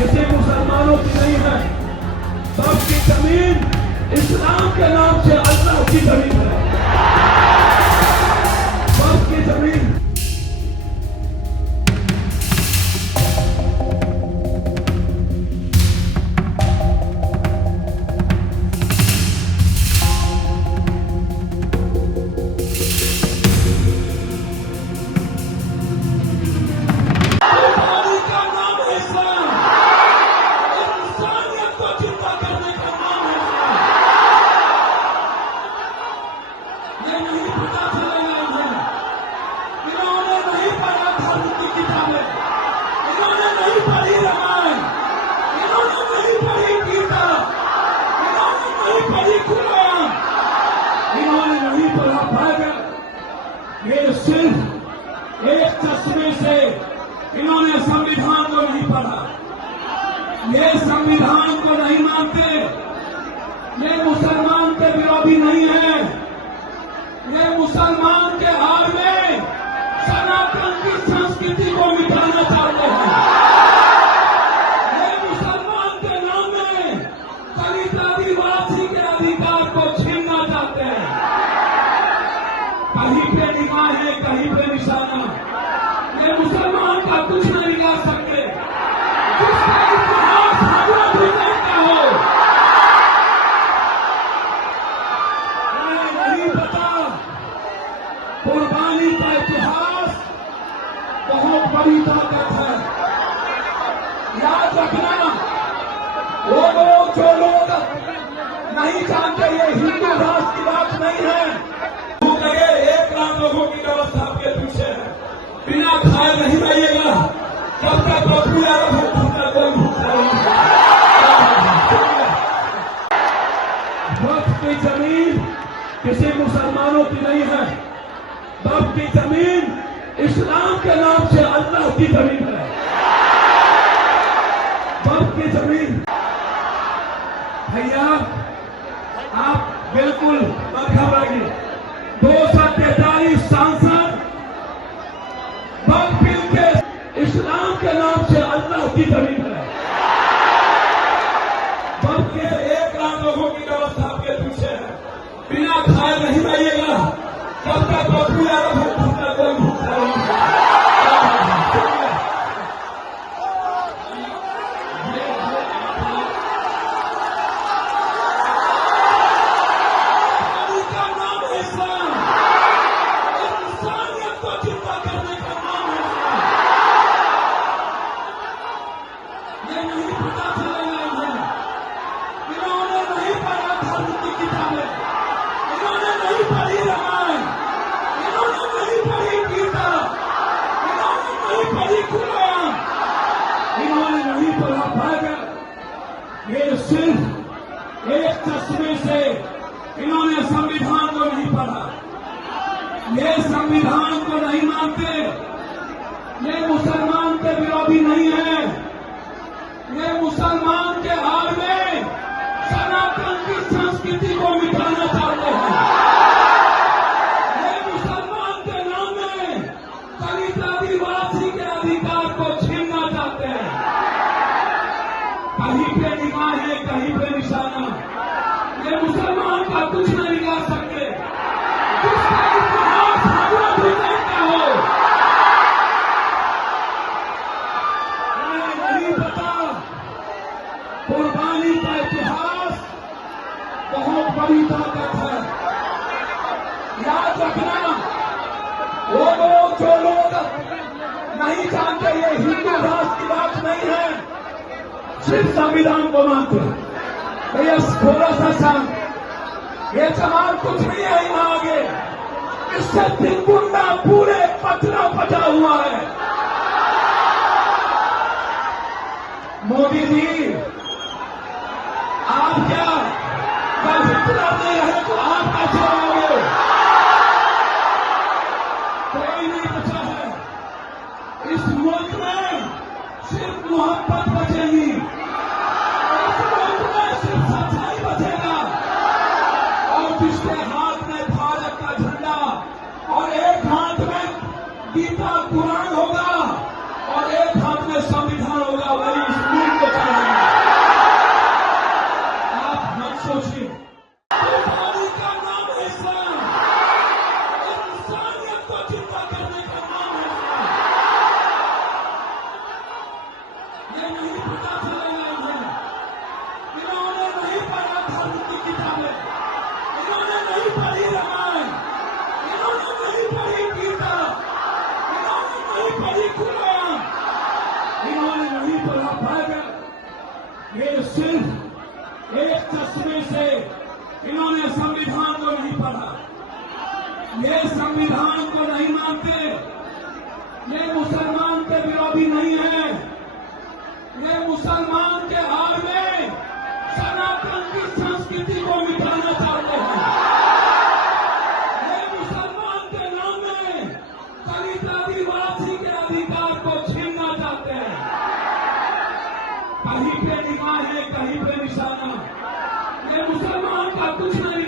किसी मुसलमानों की नहीं है। बाप की जमीन इस्लाम के नाम से अल्लाह की जमीन है। बाप की जमीन ये सिर्फ एक चश्मे से इन्होंने संविधान को नहीं पढ़ा, ये संविधान को नहीं मानते, ये मुसलमान के विरोधी नहीं है, ये मुसलमान के हाल में सनातन की संस्कृति को मिटाना चाहते हैं। ये मुसलमान के नाम में दलित आदिवासी के अधिकार को छीनना चाहते हैं। कहीं पे निगाह है, कहीं पे निशाना, ये मुसलमान का कुछ नहीं बिगाड़ सकते। जिसका इतिहास हजरत हुसैन का हो, उन्हें नहीं पता कुर्बानी का इतिहास बहुत बड़ी ताकत है। याद रखना, वो लोग जो लोग नहीं जानते, ये हिंदू राष्ट्र की बात नहीं है। लगे 1 लाख लोगों की व्यवस्था आपके पीछे है, बिना खाए नहीं रहिएगा जब तक बकरी आरब हो, तब तक कोई भूखा नहीं। वक्फ की जमीन किसी मुसलमानों की नहीं है। वक्फ की जमीन इस्लाम के नाम से अल्लाह की जमीन है। वक्फ की जमीन भैया आप बिल्कुल मत घबराइए। 243 सांसद वक्फ बिल के इस्लाम के नाम से अल्लाह की जमीन है। वक्फ के 1 लाख लोगों की व्यवस्था आपके पीछे है, बिना खाए नहीं रहिएगा जब तक बकरी आरब हो, तब तक कोई भूखा नहीं। ये सिर्फ एक चश्मे से इन्होंने संविधान को नहीं पढ़ा, ये संविधान को नहीं मानते, ये मुसलमान के विरोधी नहीं है, ये मुसलमान के हाल में सनातन की संस्कृति को मिटाना चाहते हैं। ये मुसलमान के नाम में दलित आदिवासी के अधिकार को छीनना चाहते हैं। कहीं पे निगाह है, कहीं पे निशाना, ये मुसलमान का कुछ नहीं बिगाड़ सकते। जिसका इतिहास हजरत हुसैन का हो, उन्हें नहीं पता कुर्बानी का इतिहास बहुत बड़ी ताकत है। याद रखना, वो लोग जो लोग नहीं जानते, ये हिंदू राष्ट्र की बात नहीं है, सिर्फ संविधान को मानते हैं। भैया थोड़ा सा शांत, ये जवान कुछ नहीं है यहाँ आगे, इससे 3 गुना पूरे पचरा पचा हुआ है। मोदी जी आप क्या कल हिटलर नहीं रहे तो आप कैसे आओगे? कोई नहीं बचा है इस मुल्क में, सिर्फ मोहब्बत बचेगी, इस मुल्क में सिर्फ सच्चाई बचेगा। और जिसके हाथ में भारत का झंडा और एक हाथ में गीता कुरान होगा और एक हाथ में संविधान होगा, वही इस मुल्क को फौजी खुलेआम इन्होंने नहीं पढ़ा पाएगा। ये सिर्फ एक चश्मे से इन्होंने संविधान को नहीं पढ़ा, ये संविधान को नहीं मानते, ये मुसलमान के विरोधी नहीं है, ये मुसलमान के आड़ में सनातन की संस्कृति को मिटाना चाहते हैं। ये मुसलमान के नाम में दलित आदिवासी के अधिकार को छीनना चाहते हैं। कहीं पे निगाह है, कहीं पे निशाना। ये मुसलमान का कुछ नहीं